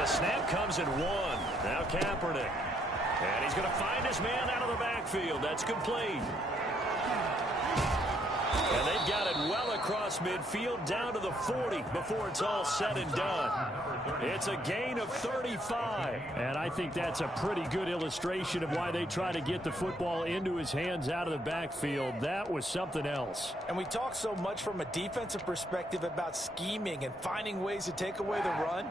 The snap comes at 1. Now Kaepernick. And he's going to find his man out of the backfield. That's complete. And they've got it well across midfield down to the 40 before it's all said and done. It's a gain of 35. And I think that's a pretty good illustration of why they try to get the football into his hands out of the backfield. That was something else. And we talk so much from a defensive perspective about scheming and finding ways to take away the run.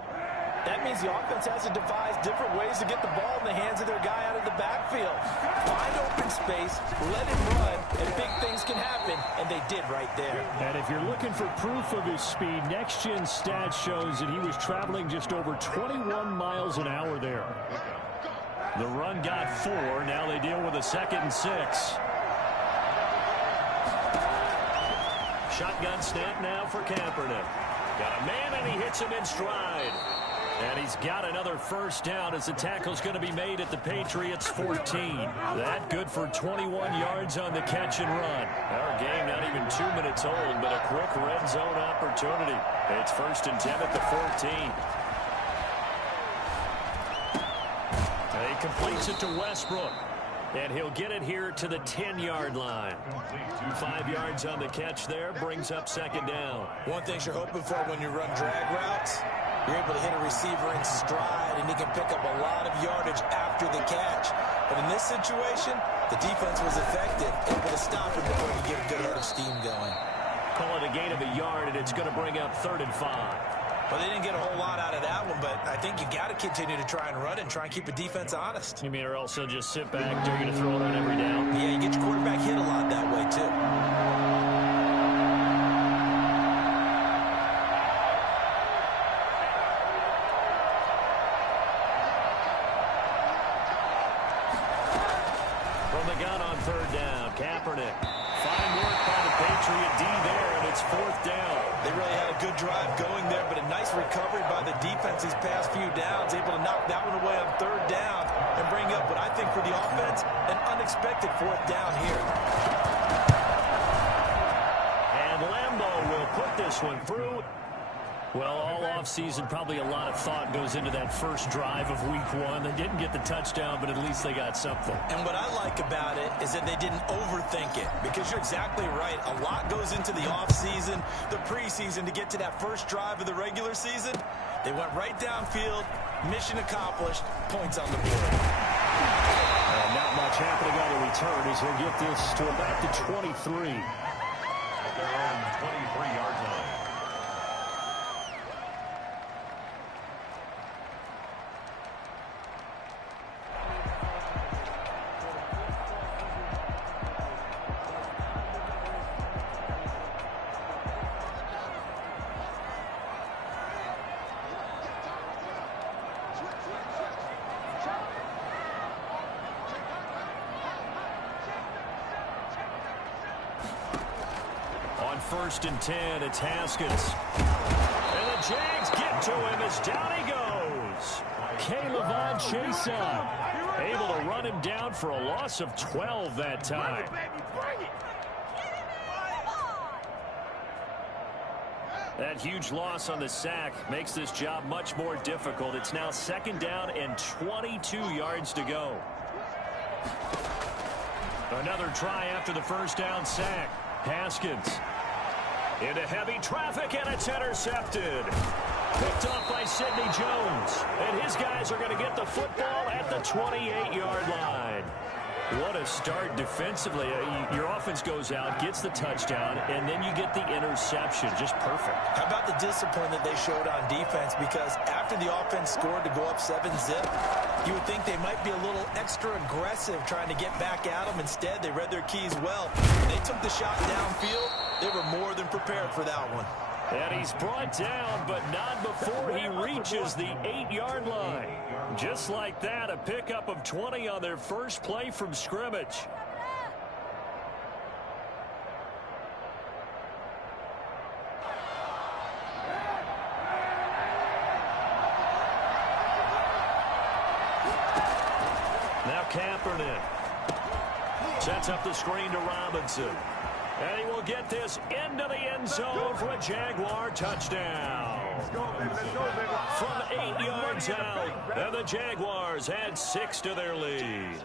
That means the offense has to devise different ways to get the ball in the hands of their guy out of the backfield. Find open space, let him run, and big things can happen, and they did right there. And if you're looking for proof of his speed, Next Gen Stats shows that he was traveling just over 21 miles an hour there. The run got 4. Now they deal with a 2nd and 6. Shotgun snap now for Kaepernick. Got a man, and he hits him in stride. And he's got another first down as the tackle's going to be made at the Patriots' 14. That good for 21 yards on the catch and run. Our game not even 2 minutes old, but a quick red zone opportunity. It's 1st and 10 at the 14. And he completes it to Westbrook. And he'll get it here to the 10-yard line. 5 yards on the catch there, brings up 2nd down. One thing you're hoping for when you run drag routes, you're able to hit a receiver in stride, and he can pick up a lot of yardage after the catch. But in this situation, the defense was effective, able to stop him before he get a good head of steam going. Call it a gain of a yard, and it's going to bring up 3rd and 5. Well, they didn't get a whole lot out of that one, but I think you got to continue to try and run and try and keep the defense honest. You mean or else they'll just sit back, they're going to throw it on every down? Yeah, you get your quarterback hit a lot that way, too. From the gun on 3rd down, Kaepernick. Fine work by the Patriot D there, and it's 4th down. They really had a good drive going there, but a nice recovery by the defense these past few downs, able to knock that one away on 3rd down and bring up what I think for the offense, an unexpected 4th down here. And Lambeau will put this one through. Well, all offseason, probably a lot of thought goes into that first drive of week 1. They didn't get the touchdown, but at least they got something. And what I like about it is that they didn't overthink it, because you're exactly right. A lot goes into the offseason, the preseason, to get to that first drive of the regular season. They went right downfield, mission accomplished, points on the board. And not much happening on the return as he'll get this to about the 23. At their own 23-yard line. On 1st and 10, it's Haskins. And the Jags get to him as down he goes. Caleb Chaser able to run him down for a loss of 12 that time. That huge loss on the sack makes this job much more difficult. It's now 2nd down and 22 yards to go. Another try after the first down sack. Haskins into heavy traffic, and it's intercepted. Picked off by Sidney Jones. And his guys are going to get the football at the 28-yard line. What a start defensively. Your offense goes out, gets the touchdown, and then you get the interception. Just perfect. How about the discipline that they showed on defense? Because after the offense scored to go up 7-zip, you would think they might be a little extra aggressive trying to get back at them. Instead, they read their keys well. When they took the shot downfield, they were more than prepared for that one. And he's brought down, but not before he reaches the 8-yard line. Just like that, a pickup of 20 on their first play from scrimmage. Now Kaepernick sets up the screen to Robinson. And he will get this into the end zone for a Jaguar touchdown. From 8 yards yards out, and the Jaguars add 6 to their lead.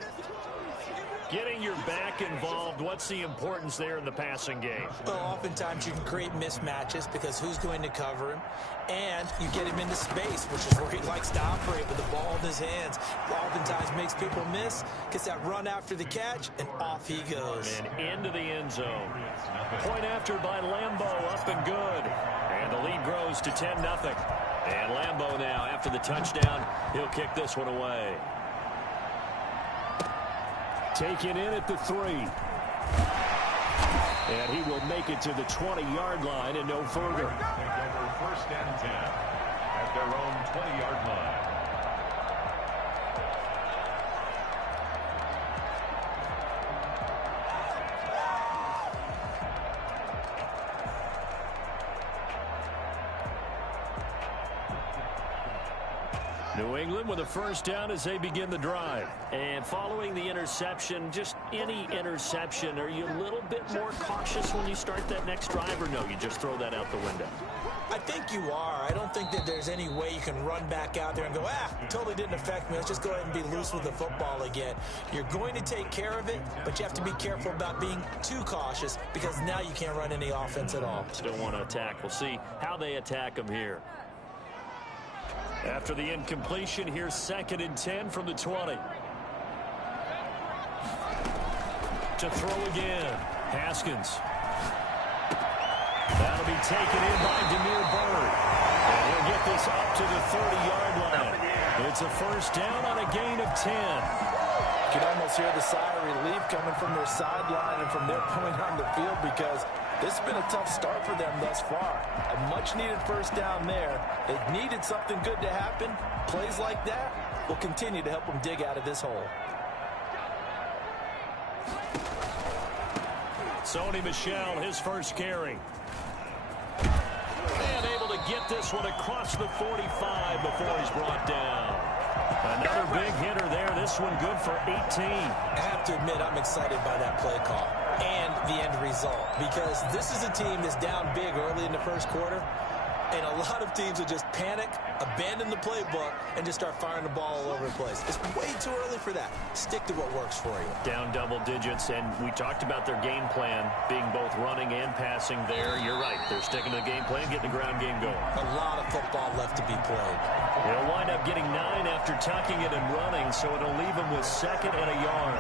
Getting your back involved, what's the importance there in the passing game? Well, oftentimes you can create mismatches because who's going to cover him, and you get him into space, which is where he likes to operate with the ball in his hands. Oftentimes makes people miss, gets that run after the catch, and off he goes. And into the end zone. Point after by Lambo, up and good. And the lead grows to 10-0. And Lambo now, after the touchdown, he'll kick this one away. Taken in at the 3. And he will make it to the 20-yard line and no further. First and 10 at their own 20-yard line. New England with a first down as they begin the drive. And following the interception, just any interception, are you a little bit more cautious when you start that next drive, or no, you just throw that out the window? I think you are. I don't think that there's any way you can run back out there and go, totally didn't affect me. Let's just go ahead and be loose with the football again. You're going to take care of it, but you have to be careful about being too cautious because now you can't run any offense at all. Still want to attack. We'll see how they attack them here. After the incompletion, here's 2nd and 10 from the 20. To throw again. Haskins. That'll be taken in by Demir Bird. And he'll get this up to the 30-yard line. It's a first down on a gain of 10. You can almost hear the sigh of relief coming from their sideline and from their point on the field because this has been a tough start for them thus far. A much-needed first down there. They've needed something good to happen. Plays like that will continue to help them dig out of this hole. Sony Michel, his first carry. And able to get this one across the 45 before he's brought down. Another big hitter there. This one good for 18. I have to admit, I'm excited by that play call and the end result because this is a team that's down big early in the first quarter, and a lot of teams will just panic, abandon the playbook, and just start firing the ball all over the place. It's way too early for that. Stick to what works for you. Down double digits, and we talked about their game plan being both running and passing there. You're right. They're sticking to the game plan, getting the ground game going. A lot of football left to be played. They'll wind up getting 9 after tucking it and running, so it'll leave them with 2nd and a yard.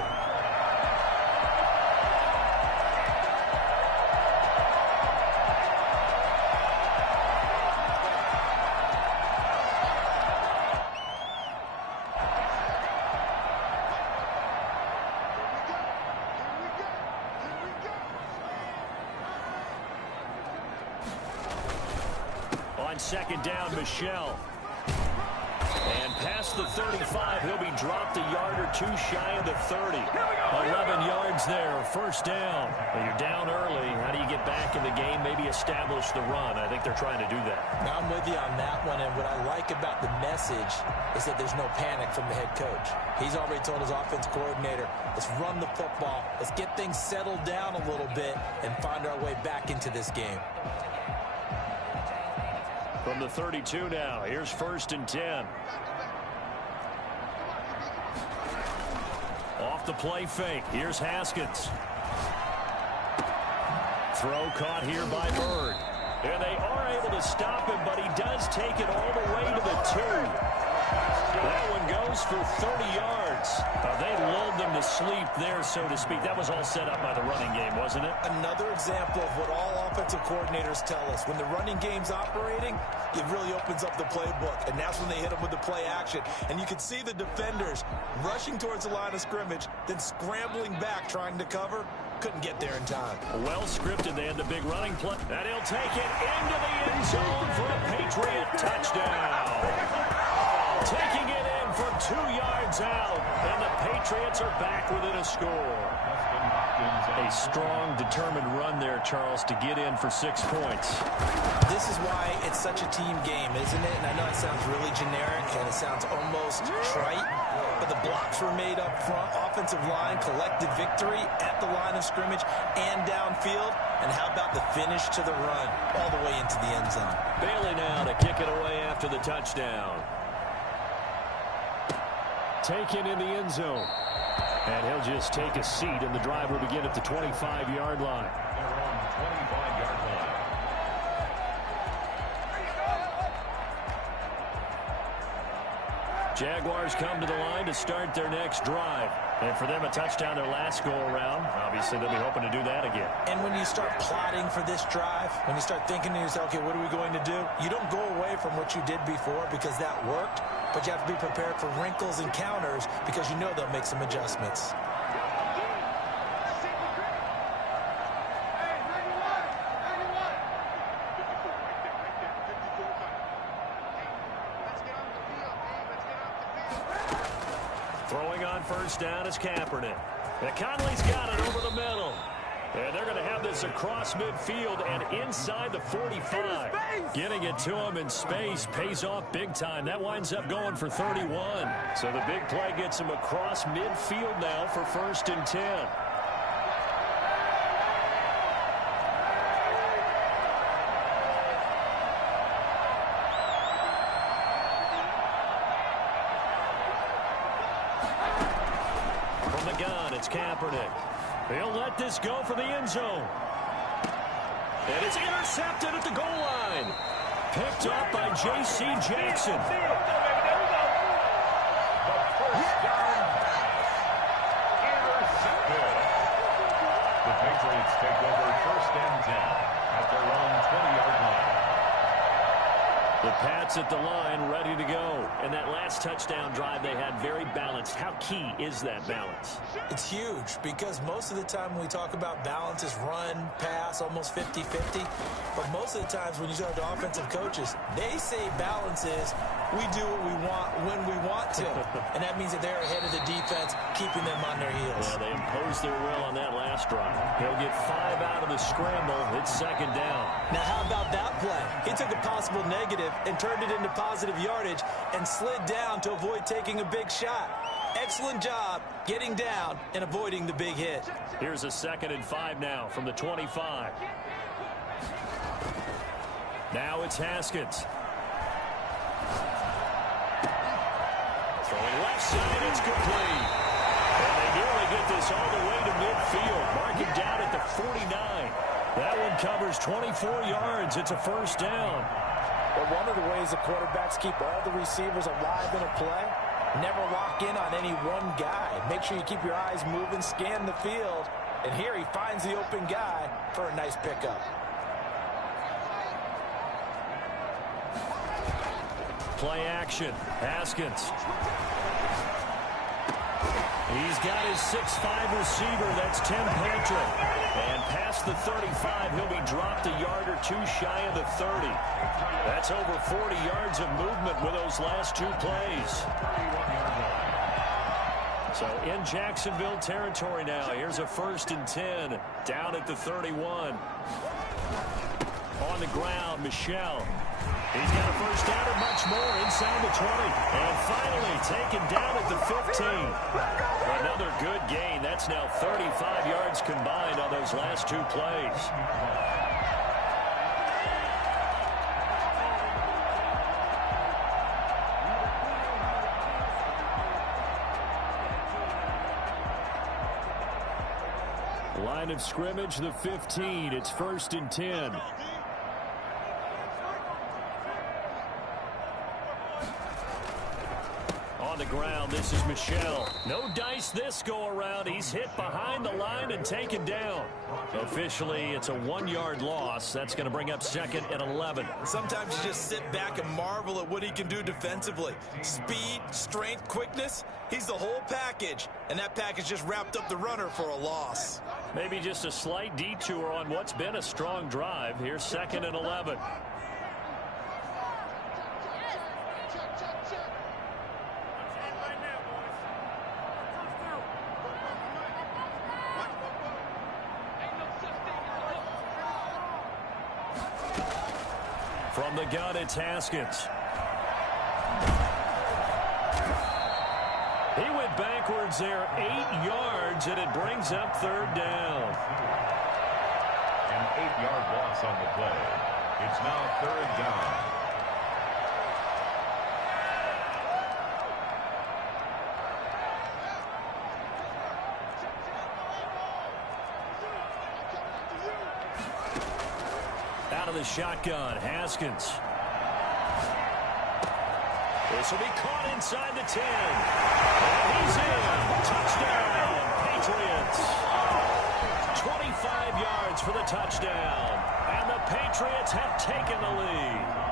On 2nd down, Michel. And past the 35, he'll be dropped a yard or two shy of the 30. 11 yards there, first down. Well, you're down early. How do you get back in the game? Maybe establish the run. I think they're trying to do that. Now I'm with you on that one, and what I like about the message is that there's no panic from the head coach. He's already told his offense coordinator, let's run the football, let's get things settled down a little bit and find our way back into this game. From the 32 now, here's 1st and 10. Off the play fake, here's Haskins. Throw caught here by Bird. And they are able to stop him, but he does take it all the way to the 2. That one goes for 30 yards. They lulled them to sleep there, so to speak. That was all set up by the running game, wasn't it? Another example of what all offensive coordinators tell us. When the running game's operating, it really opens up the playbook. And that's when they hit them with the play action. And you can see the defenders rushing towards the line of scrimmage, then scrambling back trying to cover. Couldn't get there in time. Well scripted. They had the big running play. And he'll take it into the end zone for a Patriot touchdown. Taking it in for 2 yards out. And the Patriots are back within a score. A strong, determined run there, Charles, to get in for 6 points. This is why it's such a team game, isn't it? And I know it sounds really generic and it sounds almost trite, but the blocks were made up front. Offensive line, collective victory at the line of scrimmage and downfield. And how about the finish to the run all the way into the end zone? Bailey now to kick it away after the touchdown. taken in the end zone. And he'll just take a seat, and the drive will begin at the 25-yard line. Their own 25-yard line. Jaguars come to the line to start their next drive. And for them, a touchdown their last go-around. Obviously, they'll be hoping to do that again. And when you start plotting for this drive, when you start thinking to yourself, okay, what are we going to do? You don't go away from what you did before because that worked, but you have to be prepared for wrinkles and counters because you know they'll make some adjustments. Throwing on first down is Kaepernick. And Conley's got it over the middle. And they're going to have this across midfield and inside the 45. Getting it to him in space pays off big time. That winds up going for 31. So the big play gets him across midfield now for 1st and 10. From the gun, it's Kaepernick. He'll let this go for the end zone. And it's intercepted at the goal line. Picked up by J.C. Jackson. The first down pass. Intercepted. The Patriots take over 1st and 10 at their own 20-yard line. The Pats at the line, ready to go. And that last touchdown drive they had, very balanced. How key is that balance? It's huge because most of the time when we talk about balance is run, pass, almost 50-50. But most of the times when you talk to offensive coaches, they say balance is we do what we want when we want to. And that means that they're ahead of the defense, keeping them on their heels. Yeah, they imposed their will on that last drive. He'll get 5 out of the scramble. It's 2nd down. Now, how about that play? He took a possible negative and turned it into positive yardage and slid down to avoid taking a big shot. Excellent job getting down and avoiding the big hit. Here's a 2nd and 5 now from the 25. Now it's Haskins. Throwing left side, it's complete. And they nearly get this all the way to midfield. Marking down at the 49. That one covers 24 yards. It's a 1st down. But one of the ways the quarterbacks keep all the receivers alive in a play, never lock in on any one guy. Make sure you keep your eyes moving, scan the field. And here he finds the open guy for a nice pickup. Play action. Haskins. He's got his 6'5" receiver. That's Tim Patrick. And past the 35, he'll be dropped a yard or two shy of the 30. That's over 40 yards of movement with those last 2 plays. So in Jacksonville territory now. Here's a 1st and 10 down at the 31. On the ground, Michel. He's got a 1st down and much more inside the 20. And finally taken down at the 15. Another good gain. That's now 35 yards combined on those last 2 plays. Line of scrimmage, the 15. It's 1st and 10. On the ground, this is Michel. No dice this go around. He's hit behind the line and taken down. Officially, it's a 1-yard loss. That's going to bring up 2nd and 11. Sometimes you just sit back and marvel at what he can do defensively. Speed, strength, quickness. He's the whole package. And that package just wrapped up the runner for a loss. Maybe just a slight detour on what's been a strong drive. Here's 2nd and 11. From the gun, it's Haskins. He went backwards there 8 yards, and it brings up 3rd down. An 8-yard loss on the play. It's now 3rd down. out of the shotgun. Haskins. This will be caught inside the 10. And he's in. Touchdown, Patriots. 25 yards for the touchdown. And the Patriots have taken the lead.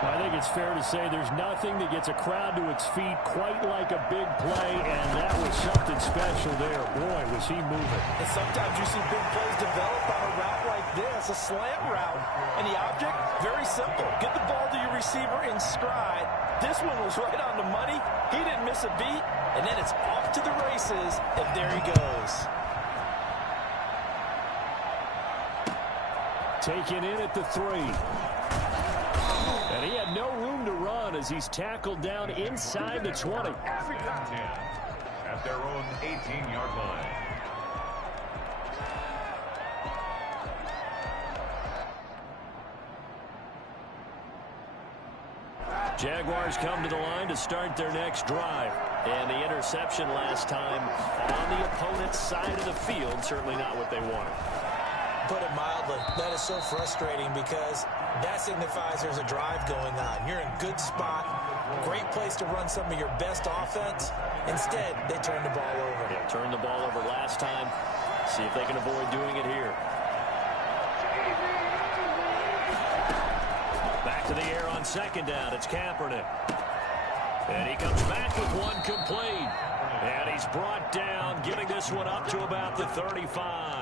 I think it's fair to say there's nothing that gets a crowd to its feet quite like a big play, and that was something special there. Boy, was he moving. And sometimes you see big plays develop on a route like this, a slant route. And the object, very simple. Get the ball to your receiver in stride. This one was right on the money. He didn't miss a beat. And then it's off to the races, and there he goes. Taken in at the 3. And he had no room to run as he's tackled down inside the 20. At their own 18-yard line. Jaguars come to the line to start their next drive. And the interception last time on the opponent's side of the field, certainly not what they wanted. Put it mildly, that is so frustrating because that signifies there's a drive going on. You're in a good spot, great place to run some of your best offense. Instead, they turn the ball over. Yeah, turned the ball over last time. See if they can avoid doing it here. Back to the air on second down. It's Kaepernick. And he comes back with one complete. And he's brought down, getting this one up to about the 35.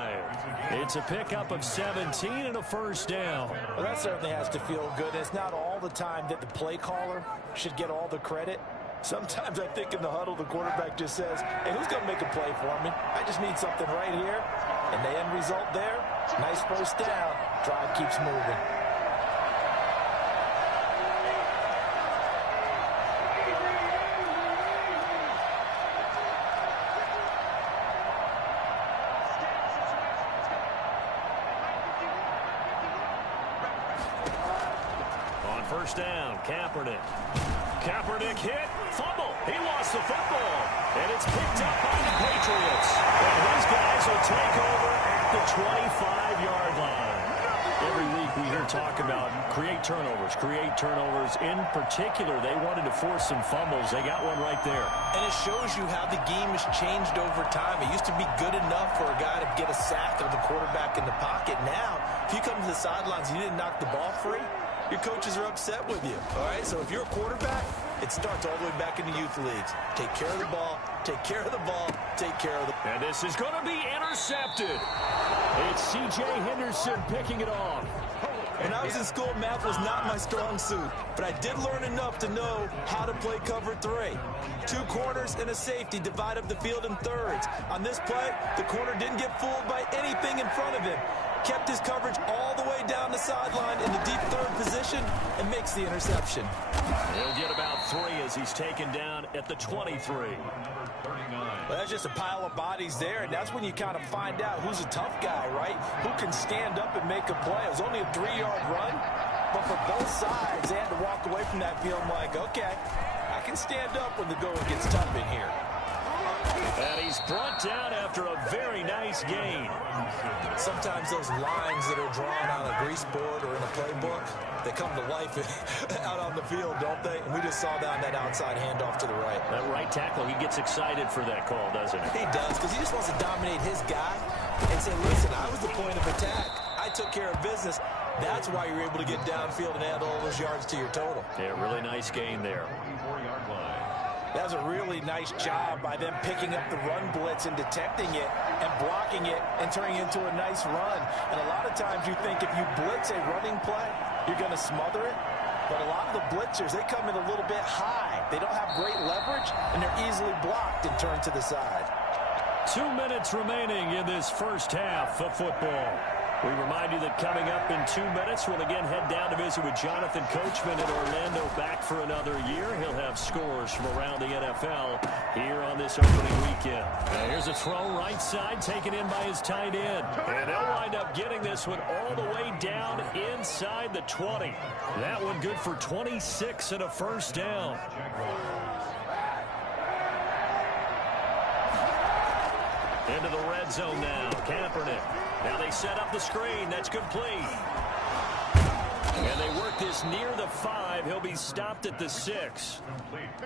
It's a pickup of 17 and a first down. Well, that certainly has to feel good. It's not all the time that the play caller should get all the credit. Sometimes I think in the huddle, the quarterback just says, hey, who's going to make a play for me? I just need something right here. And the end result there, nice first down. Drive keeps moving. First down, Kaepernick. Kaepernick hit, fumble. He lost the football. And it's picked up by the Patriots. And these guys will take over at the 25-yard line. Every week we hear talk about create turnovers. In particular, they wanted to force some fumbles. They got one right there. And it shows you how the game has changed over time. It used to be good enough for a guy to get a sack of the quarterback in the pocket. Now, if you come to the sidelines and you didn't knock the ball free, your coaches are upset with you, all right? So if you're a quarterback, it starts all the way back in the youth leagues. Take care of the ball, take care of the ball, take care of the ball. And this is going to be intercepted. It's C.J. Henderson picking it off. When I was in school, math was not my strong suit, but I did learn enough to know how to play cover 3. 2 corners and a safety divide up the field in thirds. On this play, the corner didn't get fooled by anything in front of him. Kept his coverage all the way down the sideline in the deep third position and makes the interception. He'll get about 3 as he's taken down at the 23. Well, that's just a pile of bodies there, and that's when you kind of find out who's a tough guy, right? Who can stand up and make a play. It was only a 3-yard run, but for both sides, they had to walk away from that feeling like, okay, I can stand up when the going gets tough in here. And he's brought down after a very nice gain. Sometimes those lines that are drawn on a grease board or in a playbook, they come to life out on the field, don't they? And we just saw that on that outside handoff to the right. That right tackle, he gets excited for that call, doesn't he? He does, because he just wants to dominate his guy and say, listen, I was the point of attack. I took care of business. That's why you're able to get downfield and add all those yards to your total. Yeah, really nice gain there. 4-yard line. That was a really nice job by them picking up the run blitz and detecting it and blocking it and turning it into a nice run. And a lot of times you think if you blitz a running play, you're going to smother it. But a lot of the blitzers, they come in a little bit high. They don't have great leverage, and they're easily blocked and turned to the side. 2 minutes remaining in this first half of football. We remind you that coming up in 2 minutes, we'll again head down to visit with Jonathan Coachman in Orlando, back for another year. He'll have scores from around the NFL here on this opening weekend. Now here's a throw right side, taken in by his tight end. And they'll wind up getting this one all the way down inside the 20. That one good for 26 and a first down. Into the red zone now. Kaepernick. Now they set up the screen. That's complete. And they work this near the 5. He'll be stopped at the 6.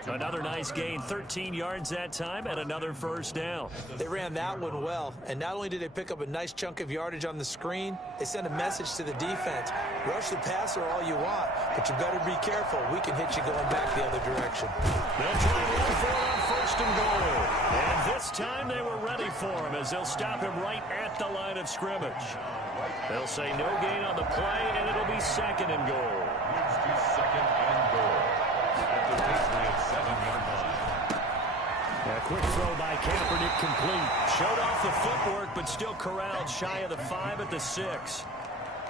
Another nice gain, 13 yards that time, and another first down. They ran that one well, and not only did they pick up a nice chunk of yardage on the screen, they sent a message to the defense. Rush the passer all you want, but you better be careful. We can hit you going back the other direction. They'll try and run for it on first and goal. And this time they were ready for him as they'll stop him right at the line of scrimmage. They'll say no gain on the play, and it'll be second and goal. Moves to second and goal at the Patriots' 7-yard line. A quick throw by Kaepernick complete. Showed off the footwork, but still corralled shy of the 5 at the 6.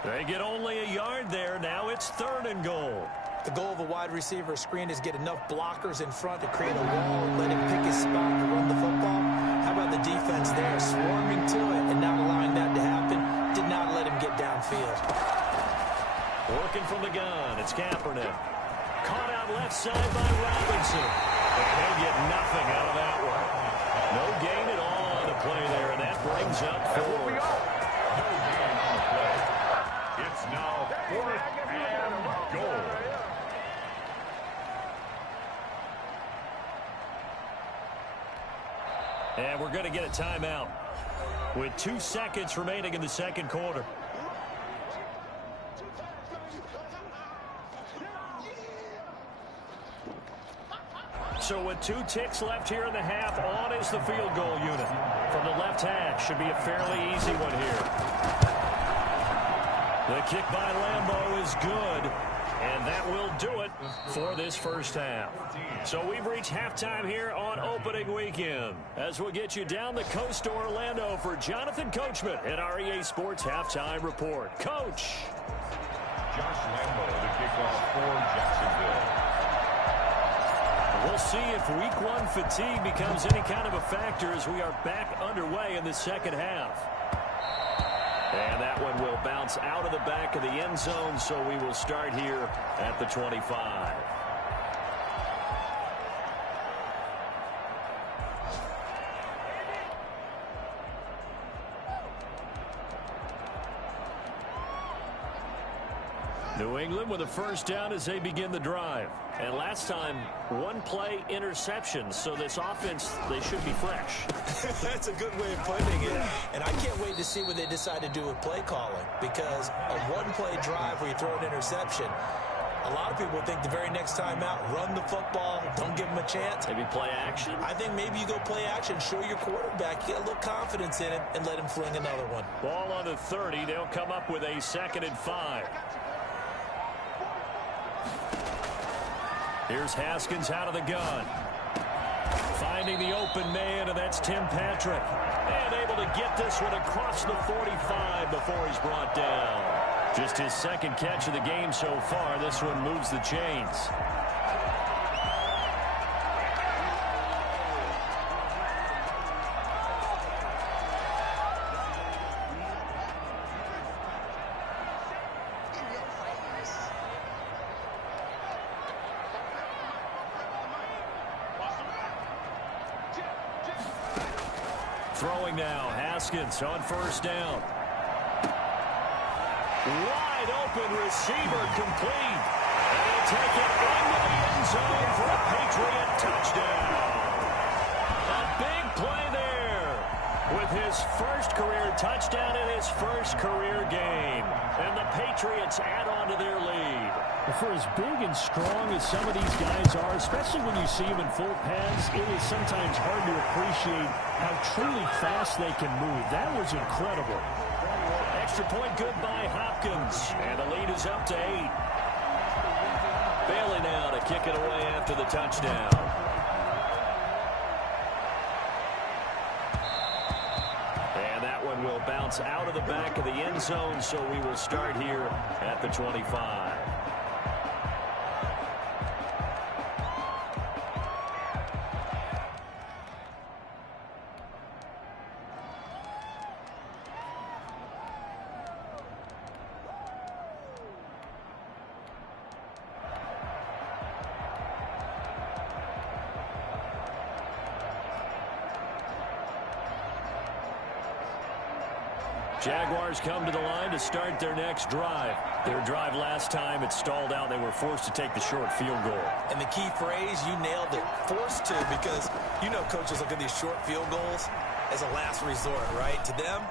They get only a yard there. Now it's third and goal. The goal of a wide receiver screen is get enough blockers in front to create a wall, let him pick his spot to run the football. How about the defense there, swarming to it and not allowing that to happen? Did not let him get downfield. Working from the gun, it's Kaepernick. Caught out left side by Robinson. And they get nothing out of that one. No gain at all on the play there, and that brings up 4. No gain on the play. It's now 4th and goal. And we're going to get a timeout with 2 seconds remaining in the second quarter. So with 2 ticks left here in the half, on is the field goal unit. From the left hash, should be a fairly easy one here. The kick by Lambeau is good, and that will do it for this first half. So we've reached halftime here on opening weekend, as we'll get you down the coast to Orlando for Jonathan Coachman at our EA Sports Halftime Report. Coach. Josh Lambeau, the kickoff for Jacksonville. We'll see if week 1 fatigue becomes any kind of a factor as we are back underway in the second half. And that one will bounce out of the back of the end zone, so we will start here at the 25. New England with a first down as they begin the drive. And last time, 1-play interception. So this offense, they should be fresh. That's a good way of putting it. And I can't wait to see what they decide to do with play calling. Because a 1-play drive where you throw an interception, a lot of people think the very next time out, run the football, don't give them a chance. Maybe play action? I think maybe you go play action, show your quarterback, get a little confidence in him, and let him fling another one. Ball on the 30. They'll come up with a 2nd and 5. Here's Haskins out of the gun. Finding the open man, and that's Tim Patrick. And able to get this one across the 45 before he's brought down. Just his 2nd catch of the game so far. This one moves the chains. Throwing now, Haskins on first down. Wide open receiver complete. And he'll take it into the end zone for a Patriot touchdown. A big play there with his first career touchdown in his first career game. And the Patriots add on to their lead. For as big and strong as some of these guys are, especially when you see them in full pads, it is sometimes hard to appreciate how truly fast they can move. That was incredible. Extra point good by Hopkins. And the lead is up to 8. Bailey now to kick it away after the touchdown. And that one will bounce out of the back of the end zone, so we will start here at the 25. Jaguars come to the line to start their next drive. Their drive last time, it stalled out. They were forced to take the short field goal. And the key phrase, you nailed it, forced to, because you know coaches look at these short field goals as a last resort, right? To them,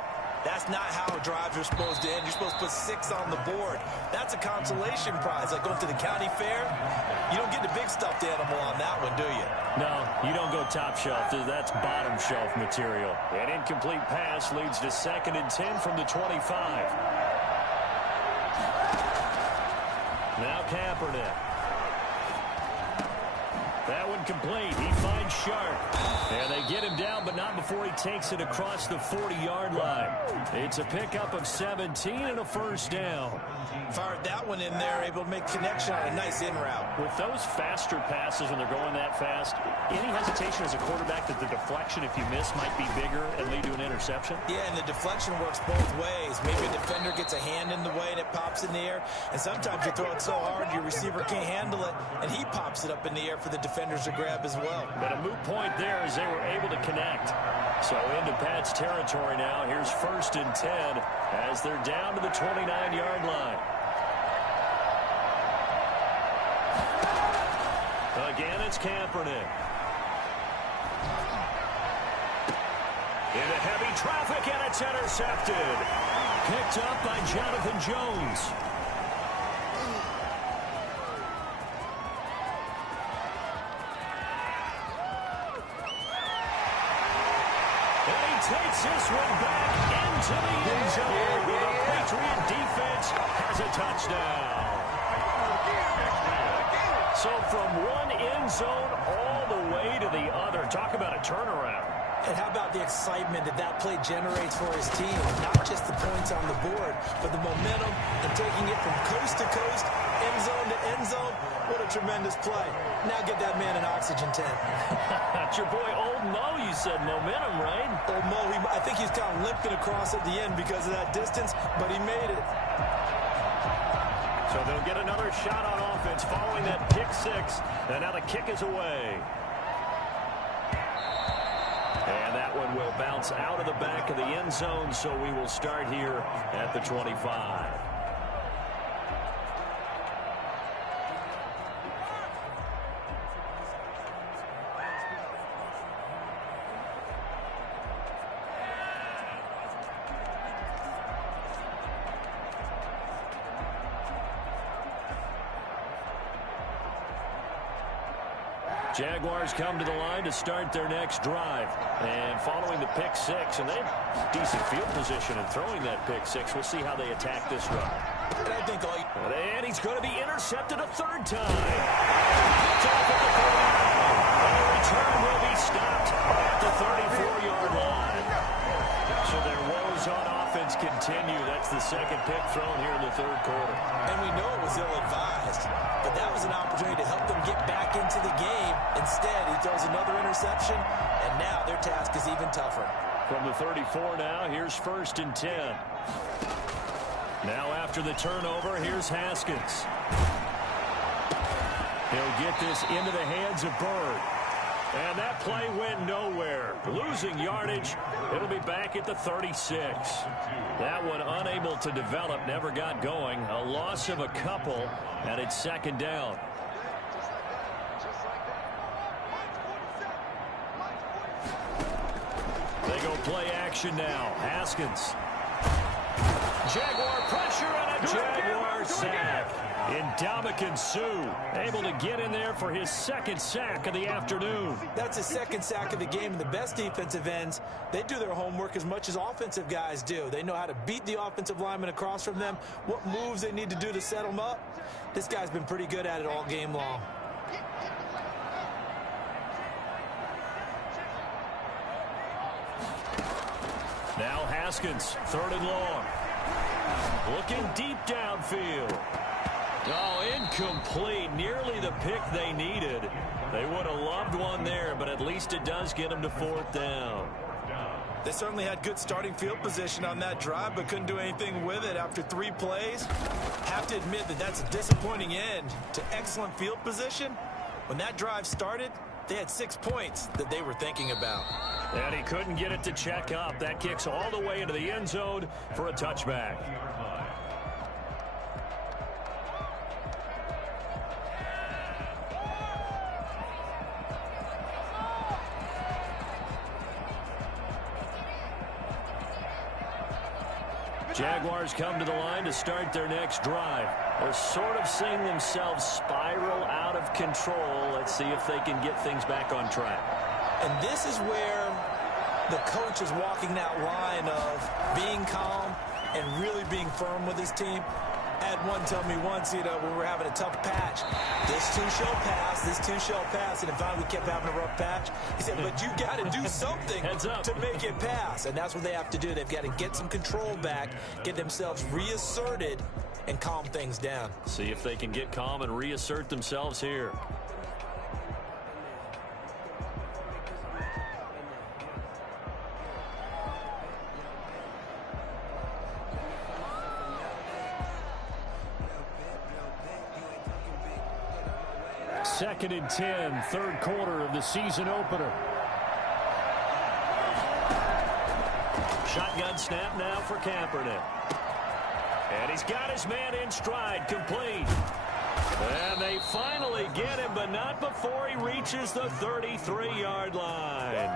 that's not how drives are supposed to end. You're supposed to put 6 on the board. That's a consolation prize. Like going to the county fair, you don't get the big stuffed animal on that one, do you? No, you don't go top shelf. That's bottom shelf material. An incomplete pass leads to 2nd and 10 from the 25. Now Kaepernick. That one complete. He finds Sharp. And they get him down, but not before he takes it across the 40-yard line. It's a pickup of 17 and a first down. Fired that one in there, able to make connection on a nice in route. With those faster passes when they're going that fast, any hesitation as a quarterback that the deflection, if you miss, might be bigger and lead to an interception? Yeah, and the deflection works both ways. Maybe a defender gets a hand in the way and it pops in the air. And sometimes you throw it so hard your receiver can't handle it, and he pops it up in the air for the defenders to grab as well. But a moot point there as they were able to connect. So into Pat's territory now. Here's 1st and 10 as they're down to the 29-yard line. Again, it's Kaepernick. Into heavy traffic, and it's intercepted. Picked up by Jonathan Jones. And he takes this one back into the end zone. The Patriot defense has a touchdown. So from one end zone all the way to the other. Talk about a turnaround. And how about the excitement that play generates for his team? Not just the points on the board, but the momentum and taking it from coast to coast, end zone to end zone. What a tremendous play. Now get that man an oxygen tent. That's your boy Old Mo, you said. Momentum, right? Old Mo, I think he's kind of limping across at the end because of that distance, but he made it. So they'll get another shot on offense following that pick 6. And now the kick is away. And that one will bounce out of the back of the end zone, so we will start here at the 25. Jaguars come to the line to start their next drive. And following the pick 6, and they have decent field position in throwing that pick 6. We'll see how they attack this run. And I think and he's going to be intercepted a 3rd time. Picked off at the 49. And the return will be stopped at the 34-yard line. So their woes on offense continue. That's the 2nd pick thrown here in the 3rd quarter. And we know it was ill-advised, but that was an opportunity to help them get back into the game. Instead, he throws another interception, and now their task is even tougher. From the 34 now, here's 1st and 10. Now after the turnover, here's Haskins. He'll get this into the hands of Bird. And that play went nowhere. Losing yardage. It'll be back at the 36. That one unable to develop, never got going. A loss of a couple, and it's 2nd down. They go play action now. Haskins. Jaguar pressure and a Jaguar sack. Ndamukong Suh able to get in there for his 2nd sack of the afternoon. That's his 2nd sack of the game, and the best defensive ends, they do their homework as much as offensive guys do. They know how to beat the offensive lineman across from them, what moves they need to do to set them up. This guy's been pretty good at it all game long. Now Haskins, 3rd and long. Looking deep downfield. Oh, incomplete. Nearly the pick they needed. They would have loved one there, but at least it does get them to 4th down. They certainly had good starting field position on that drive, but couldn't do anything with it after 3 plays. Have to admit that that's a disappointing end to excellent field position. When that drive started, they had 6 points that they were thinking about. And he couldn't get it to check up. That kicks all the way into the end zone for a touchback. Jaguars come to the line to start their next drive. They're sort of seeing themselves spiral out of control. Let's see if they can get things back on track. And this is where the coach is walking that line of being calm and really being firm with his team. I had one tell me once, when we were having a tough patch, this too shall pass, this too shall pass. And if we kept having a rough patch, he said, but you got to do something to make it pass. And that's what they have to do. They've got to get some control back, get themselves reasserted, and calm things down. See if they can get calm and reassert themselves here. Second and 10, third quarter of the season opener. Shotgun snap now for Kaepernick. And he's got his man in stride, complete. And they finally get him, but not before he reaches the 33-yard line.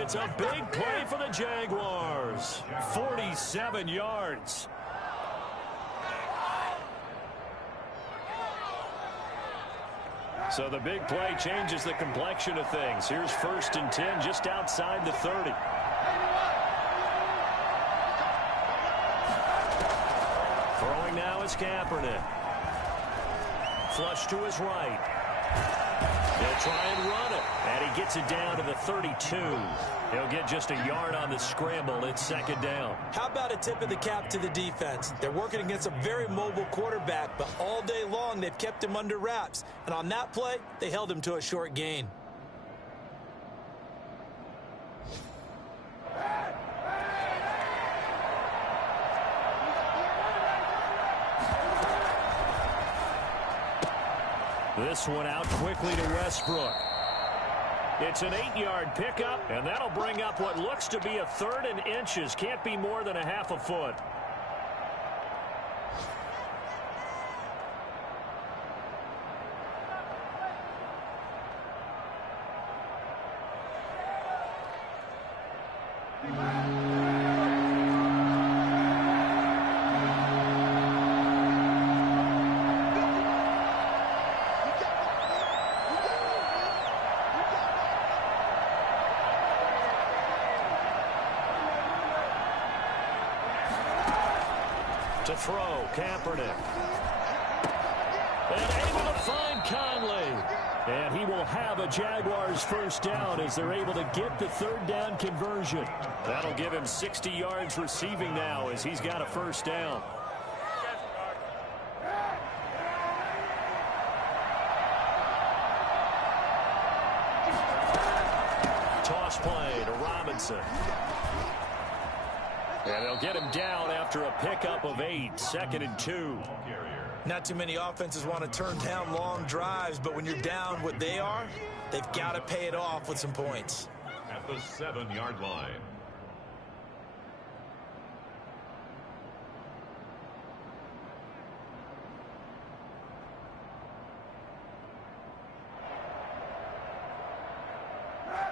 It's a big play for the Jaguars. 47 yards. So the big play changes the complexion of things. Here's first and 10 just outside the 30. Throwing now is Kaepernick. Flush to his right. They'll try and run it. And he gets it down to the 32. He'll get just a yard on the scramble. It's second down. How about a tip of the cap to the defense? They're working against a very mobile quarterback, but all day long they've kept him under wraps. And on that play, they held him to a short gain. This one out quickly to Westbrook. It's an 8-yard pickup, and that'll bring up what looks to be a third and inches. Can't be more than a half a foot. To throw, Kaepernick. And able to find Conley. And he will have a Jaguars first down as they're able to get the third down conversion. That'll give him 60 yards receiving now as he's got a first down. Toss play to Robinson. And they'll get him down after a pickup of 8, second and 2. Not too many offenses want to turn down long drives, but when you're down what they are, they've got to pay it off with some points. At the 7-yard line.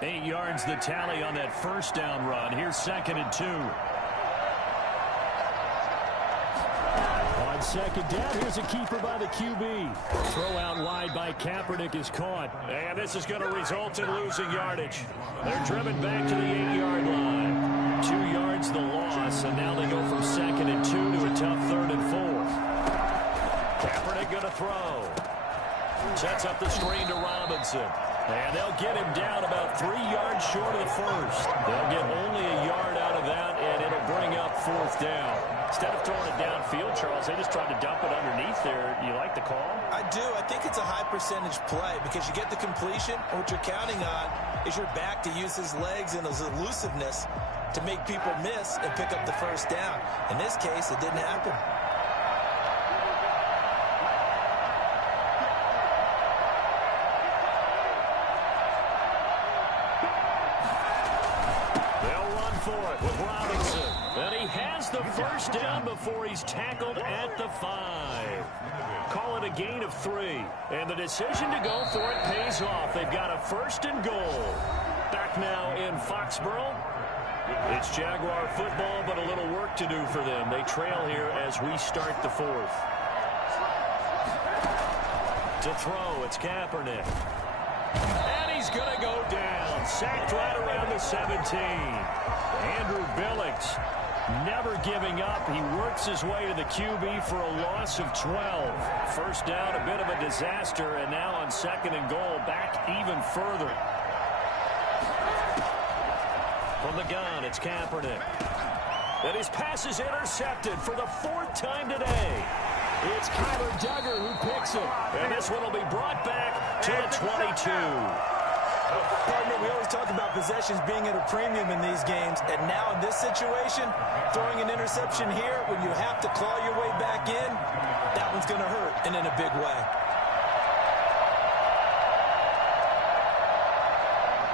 Eight yards the tally on that first down run. Here's second and 2. On second down, here's a keeper by the QB. Throw out wide by Kaepernick is caught. And this is going to result in losing yardage. They're driven back to the 8-yard line. 2 yards the loss, and now they go from second and 2 to a tough third and 4. Kaepernick going to throw. Sets up the screen to Robinson. And they'll get him down about 3 yards short of the first. They'll get only a yard out of that, and it'll bring up fourth down. Instead of throwing it downfield, Charles, they just tried to dump it underneath there. You like the call? I do. I think it's a high percentage play because you get the completion, and what you're counting on is your back to use his legs and his elusiveness to make people miss and pick up the first down. In this case, it didn't happen. for it with Robinson. And he has the first down before he's tackled at the 5. Call it a gain of 3. And the decision to go for it pays off. They've got a 1st and goal. Back now in Foxborough. It's Jaguar football, but a little work to do for them. They trail here as we start the 4th. To throw, it's Kaepernick. And he's going to go down. Sacked right around the 17. Andrew Billings never giving up. He works his way to the QB for a loss of 12. First down, a bit of a disaster, and now on 2nd and goal, back even further. From the gun, it's Kaepernick. And his pass is intercepted for the 4th time today. It's Kyler Duggar who picks it. And this one will be brought back to the 22. Partner, we always talk about possessions being at a premium in these games. And now in this situation, throwing an interception here when you have to claw your way back in, that one's going to hurt, and in a big way.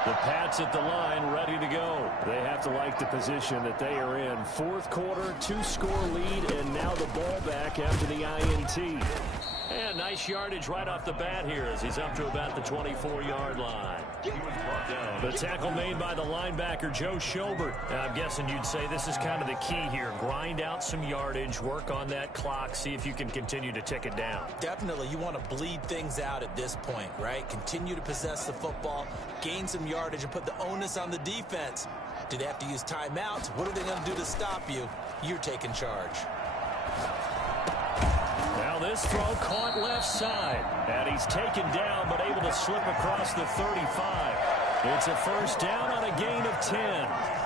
The Pats at the line, ready to go. They have to like the position that they are in. 4th quarter, 2-score lead, and now the ball back after the INT. And nice yardage right off the bat here as he's up to about the 24-yard line. The tackle made by the linebacker, Joe Schobert. I'm guessing you'd say this is kind of the key here. Grind out some yardage, work on that clock, see if you can continue to tick it down. Definitely, you want to bleed things out at this point, right? Continue to possess the football, gain some yardage, and put the onus on the defense. Do they have to use timeouts? What are they going to do to stop you? You're taking charge. Now this throw caught left side. And he's taken down but able to slip across the 35. It's a first down on a gain of 10.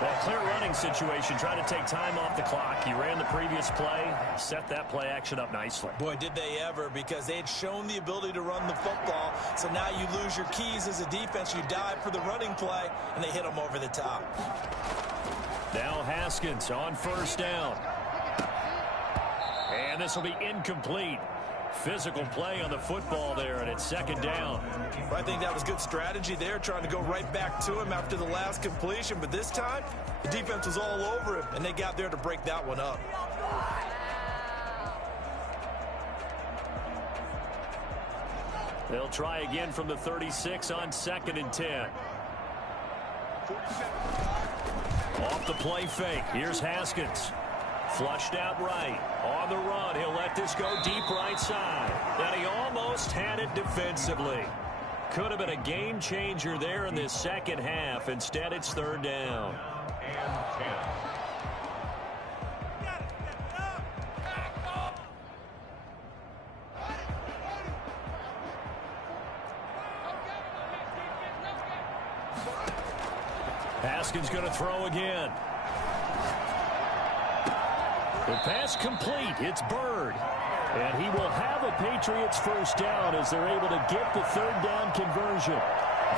That clear running situation, trying to take time off the clock. He ran the previous play, set that play action up nicely. Boy, did they ever, because they had shown the ability to run the football. So now you lose your keys as a defense. You dive for the running play, and they hit them over the top. Now Haskins on first down. And this will be incomplete. Physical play on the football there, and it's 2nd down. I think that was good strategy there, trying to go right back to him after the last completion. But this time, the defense was all over him, and they got there to break that one up. They'll try again from the 36 on 2nd and 10. Off the play fake. Here's Haskins. Flushed out right. On the run, he'll let this go deep right side. And he almost had it defensively. Could have been a game changer there in this second half. Instead, it's 3rd down. And 10. Haskins going to throw again. The pass complete. It's Bird. And he will have a Patriots first down as they're able to get the 3rd down conversion.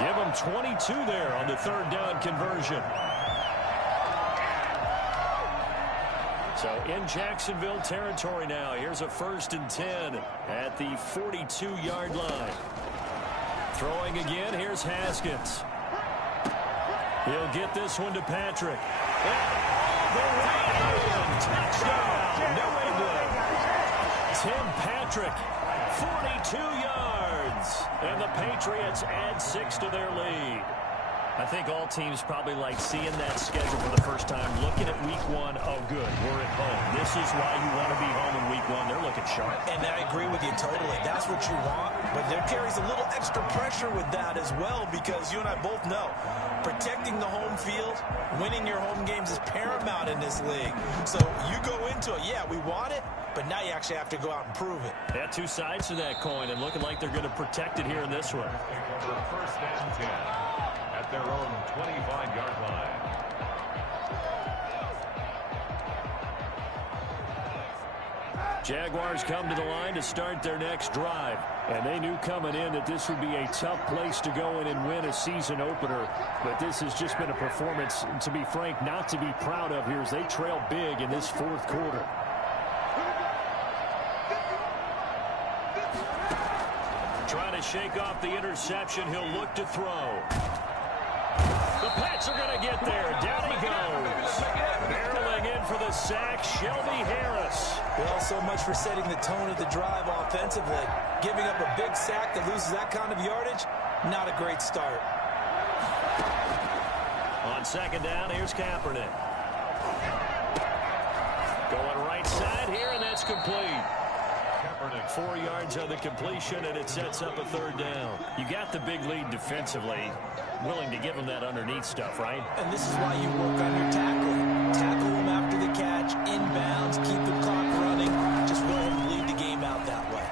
Give them 22 there on the 3rd down conversion. So in Jacksonville territory now. Here's a 1st and 10 at the 42-yard line. Throwing again. Here's Haskins. He'll get this one to Patrick. Touchdown, New England. Tim Patrick, 42 yards. And the Patriots add 6 to their lead. I think all teams probably like seeing that schedule for the first time, looking at week 1. Oh, good, we're at home. This is why you want to be home in week 1. They're looking sharp. And I agree with you totally. That's what you want. But there carries a little extra pressure with that as well, because you and I both know protecting the home field, winning your home games is paramount in this league. So you go into it, yeah, we want it, but now you actually have to go out and prove it. Yeah, 2 sides to that coin, and looking like they're going to protect it here in this one. First and 10 at their own 25-yard line. Jaguars come to the line to start their next drive. And they knew coming in that this would be a tough place to go in and win a season opener. But this has just been a performance, to be frank, not to be proud of here as they trail big in this 4th quarter. Trying to shake off the interception. He'll look to throw. The Pats are going to get there. Down he goes. Barreling in for the sack, Shelby Harris. Well, so much for setting the tone of the drive offensively. Giving up a big sack that loses that kind of yardage, not a great start. On second down, here's Kaepernick. Going right side here, and that's complete. 4 yards on the completion, and it sets up a third down. You got the big lead defensively. Willing to give them that underneath stuff, right? And this is why you work on your tackling. Tackle them after the catch, inbounds, keep the clock running. Just go ahead and bleed the game out that way.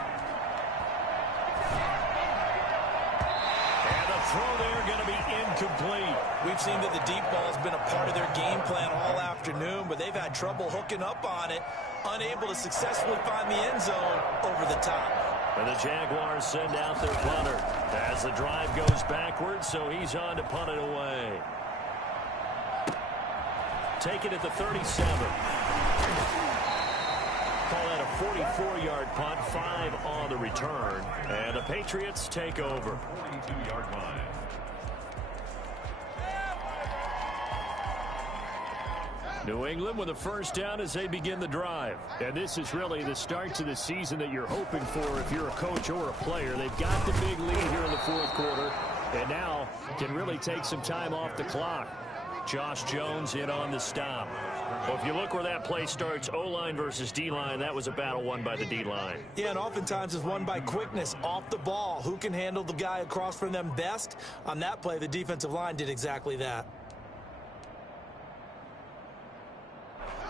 And the throw there going to be incomplete. We've seen that the deep ball has been a part of their game plan all afternoon, but they've had trouble hooking up on it, unable to successfully find the end zone over the top. And the Jaguars send out their punter as the drive goes backwards, so he's on to punt it away. Take it at the 37. Call that a 44-yard punt, 5 on the return. And the Patriots take over. 42-yard line. New England with a first down as they begin the drive. And this is really the start to the season that you're hoping for if you're a coach or a player. They've got the big lead here in the fourth quarter, and now can really take some time off the clock. Josh Jones in on the stop. Well, if you look where that play starts, O-line versus D-line, that was a battle won by the D-line. Yeah, and oftentimes it's won by quickness off the ball. Who can handle the guy across from them best? On that play, the defensive line did exactly that.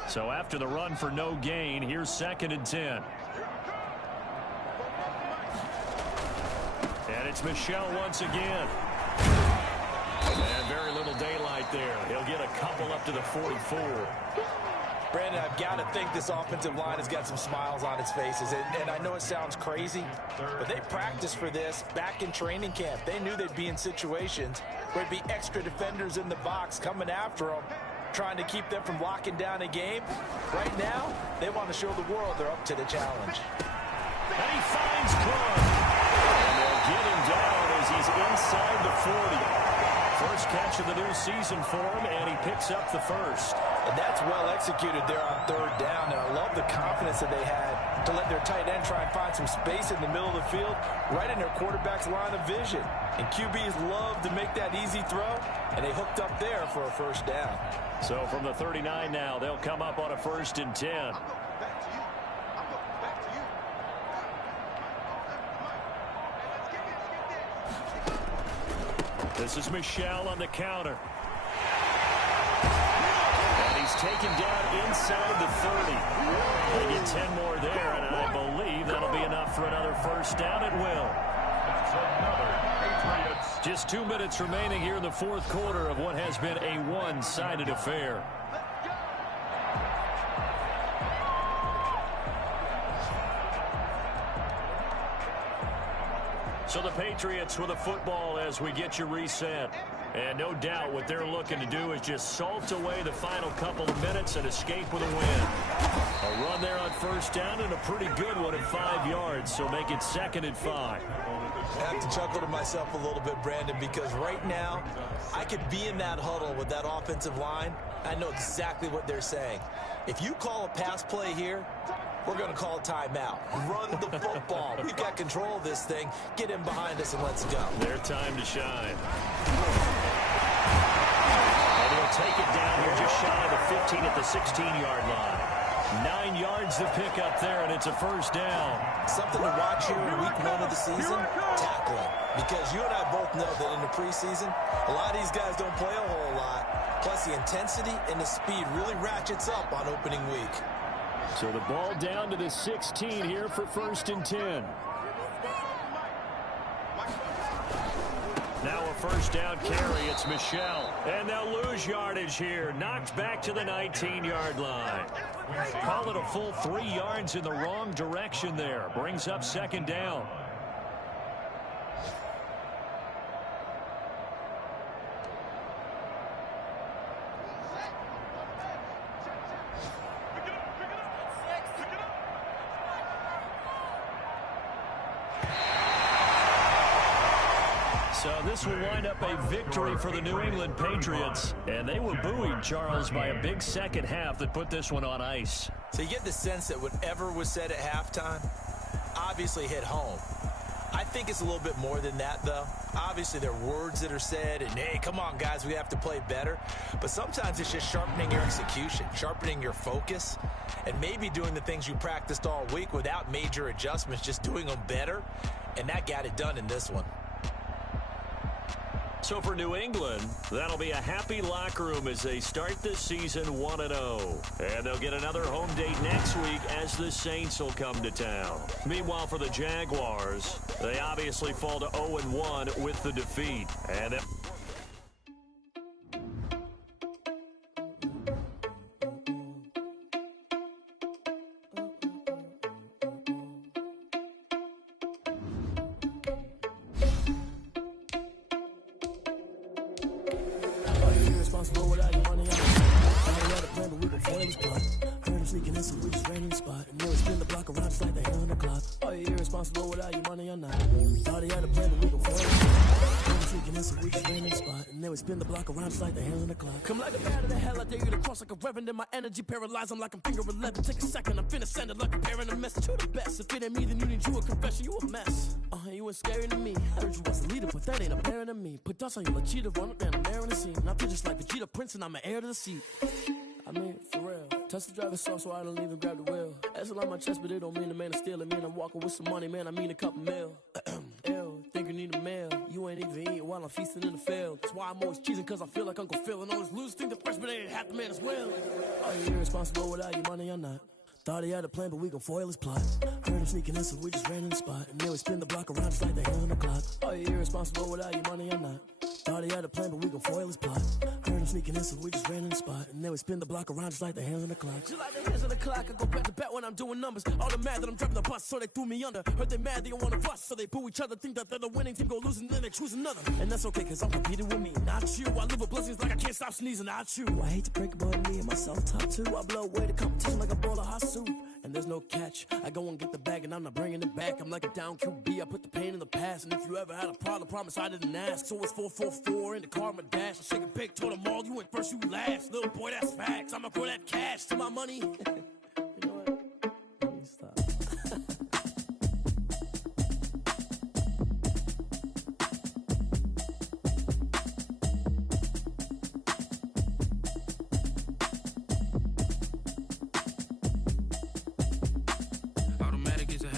So after the run for no gain, here's 2nd and 10. And it's Michel once again. And very little daylight there. He'll get a couple up to the 44. Brandon, I've got to think this offensive line has got some smiles on its faces. And I know it sounds crazy, but they practiced for this back in training camp. They knew they'd be in situations where there'd be extra defenders in the box coming after them, trying to keep them from locking down a game. Right now, they want to show the world they're up to the challenge. And he finds Clark. And they'll get him down as he's inside the 40. First catch of the new season for him, and he picks up the first. And that's well executed there on third down, and I love the confidence that they had to let their tight end try and find some space in the middle of the field, right in their quarterback's line of vision. And QBs love to make that easy throw, and they hooked up there for a first down. So from the 39 now, they'll come up on a 1st and 10. This is Michel on the counter. And he's taken down inside the 30. They get 10 more there, and I believe that'll be enough for another first down. It will. That's another Patriots. Just 2 minutes remaining here in the fourth quarter of what has been a one-sided affair. So the Patriots with a football as we get you reset. And no doubt what they're looking to do is just salt away the final couple of minutes and escape with a win. A run there on first down and a pretty good one at 5 yards, so make it 2nd and 5. I have to chuckle to myself a little bit, Brandon, because right now I could be in that huddle with that offensive line. I know exactly what they're saying. If you call a pass play here, we're going to call a timeout. Run the football. We've got control of this thing. Get in behind us and let's go. Their time to shine. And he'll take it down here just shy of the 15 at the 16-yard line. 9 yards to pick up there, and it's a first down. Something to watch here in week 1 of the season, tackling. Because you and I both know that in the preseason, a lot of these guys don't play a whole lot. Plus, the intensity and the speed really ratchets up on opening week. So the ball down to the 16 here for 1st and 10. Now a first down carry. It's Michel. And they'll lose yardage here. Knocked back to the 19-yard line. Call it a full 3 yards in the wrong direction there. Brings up 2nd down. So this will wind up a victory for the New England Patriots. And they were buoyed, Charles, by a big second half that put this one on ice. So you get the sense that whatever was said at halftime obviously hit home. I think it's a little bit more than that, though. Obviously, there are words that are said, and, hey, come on, guys, we have to play better. But sometimes it's just sharpening your execution, sharpening your focus, and maybe doing the things you practiced all week without major adjustments, just doing them better. And that got it done in this one. So for New England, that'll be a happy locker room as they start this season 1-0. And they'll get another home date next week as the Saints will come to town. Meanwhile, for the Jaguars, they obviously fall to 0-1 with the defeat. And spin the block around just like the hell in the clock. Come like a bat of the hell, I dare you to cross like a reverend. In my energy paralyzed, I'm like I'm finger 11. Take a second, I'm finna send it like a parent a message. You the best, if it ain't me, then you need you a confession. You a mess, you ain't scary to me. I heard you was a leader, but that ain't apparent to me. Put dust on you like cheetah, run up and I'm airing the scene. I feel just like Vegeta Prince and I'm an heir to the seat. I mean, for real. Touch the driver's soft so I don't even grab the wheel. That's on my chest, but it don't mean the man is stealing. Mean I'm walking with some money, man, I mean a couple mil. Ew, think you need a meal. You ain't even eating while I'm feasting in the field. That's why I'm always cheesing, cause I feel like Uncle Phil. And all this losers think the freshman ain't half the man as well. Are you irresponsible without your money or not? Thought he had a plan, but we gon' foil his plot. Heard him sneaking in, so we just ran in the spot. And then we spin the block around just like the hell in the clock. Are you irresponsible without your money or not? Thought he had a plan, but we gon' foil his plot. Heard him sneaking in, so we just ran in the spot. And then we spin the block around just like the hands on the clock. Just like the hands on the clock, I go back to back when I'm doing numbers. All the mad that I'm driving the bus, so they threw me under. Heard they mad, they don't wanna bust, so they boo each other. Think that they're the winning team, go losing, then they choose another. And that's okay, cause I'm competing with me, not you. I live with blessings like I can't stop sneezing, not you. I hate to break it, but me and myself top two. I blow away the competition like a bowl of hot soup. And there's no catch. I go and get the bag and I'm not bringing it back. I'm like a down QB, I put the pain in the past. And if you ever had a problem, promise I didn't ask. So it's 4-4-4 in the car, my dash. I shake a big, told them all, you went first, you last. Little boy, that's facts. I'ma throw that cash to my money. You know what? Let me stop.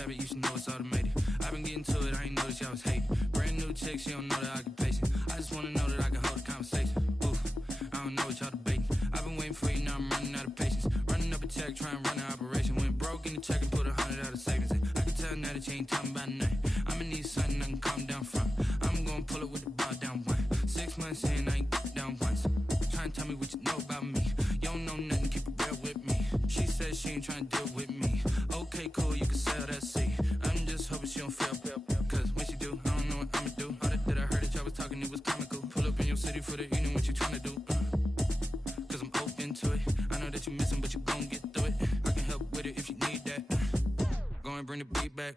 You should know it's automated. I've been getting to it, I ain't noticed y'all was hating. Brand new chick, she don't know that I can pace it. I just wanna know that I can hold a conversation. Oof, I don't know what y'all debating. I've been waiting for you, now I'm running out of patience. Running up a check, trying to run an operation. Went broke in the check and put 100 out of savings in. I can tell now that you ain't talking about nothing. I'ma need something I can calm down from. I'm gonna pull it with the bar down one. 6 months in, I ain't down once. Trying to tell me what you know about me. You don't know nothing, keep it real with me. She said she ain't trying to deal with me. Okay, cool, you can sell that seat. I'm just hoping she don't fail. Cause when she do, I don't know what I'ma do. All that I heard that y'all was talking, it was comical. Pull up in your city for the evening, what you trying to do? Cause I'm open to it. I know that you missing, but you gon' get through it. I can help with it if you need that. Go and bring the beat back.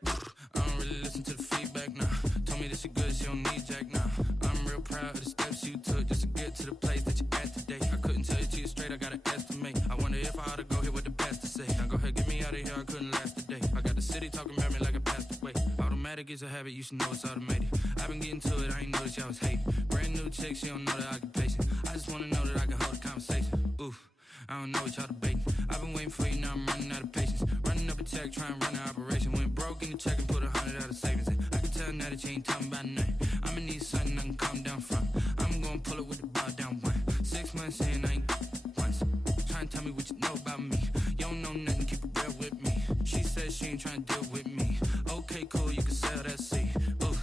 I don't really listen to the feedback, nah. Told me that she good, she don't need jack, nah. I'm real proud of the steps you took just to get to the place that you at today. I couldn't tell you to you straight, I gotta estimate. I wonder if I ought to go here with the best to say. Now go ahead, get me out of here, I couldn't last a day. I got the city talking about me like I passed away. Automatic is a habit, you should know it's automated. I've been getting to it, I ain't noticed y'all was hating. Brand new chick, she don't know the occupation. I just wanna know that I can hold a conversation. Oof, I don't know what y'all debating. I've been waiting for you, now I'm running out of patience. Running up a check, trying to run an operation. Went broke in the check and put 100 out of savings in. I can tell now that you ain't talking about nothing. I'ma need something I can calm down from. I'm gonna pull it with the bar down one. 6 months in, I ain't once. Trying to tell me what you know about me. You don't know nothing, keep it real with me. She said she ain't trying to deal with me. Okay, cool, you can sell that seat. Ooh,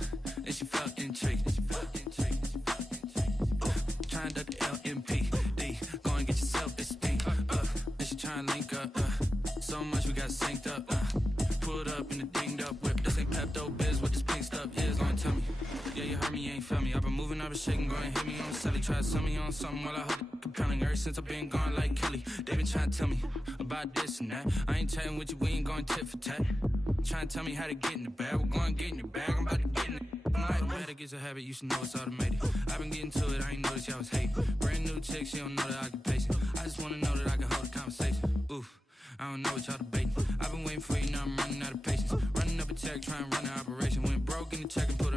and she felt intrigued. Trying to duck the LMPD. Go and get your self-esteem. And she trying to link up. So much we got synced up. Pulled up in the dinged up whip. This ain't Pepto-Biz, what this pink stuff is. Gonna tell me. Yeah, you heard me, you ain't felt me. I've been moving, I've been shaking, go and hit me on the celly. Try to sell me on something while I hold it compelling. Ever since I've been gone like Kelly. They been trying to tell me about this and that. I ain't chatting with you, we ain't going tit for tat. Trying to tell me how to get in the bag. We're going to get in your bag, I'm about to get in it. Automatic is a habit, you should know it's automated. I've been getting to it, I ain't noticed y'all was hating. Brand new chick, she don't know that I can pace it. I just wanna know that I can hold a conversation. Oof, I don't know what y'all debating. I've been waiting for you, now I'm running out of patience. Running up a check, trying to run an operation. Went broke in the check and put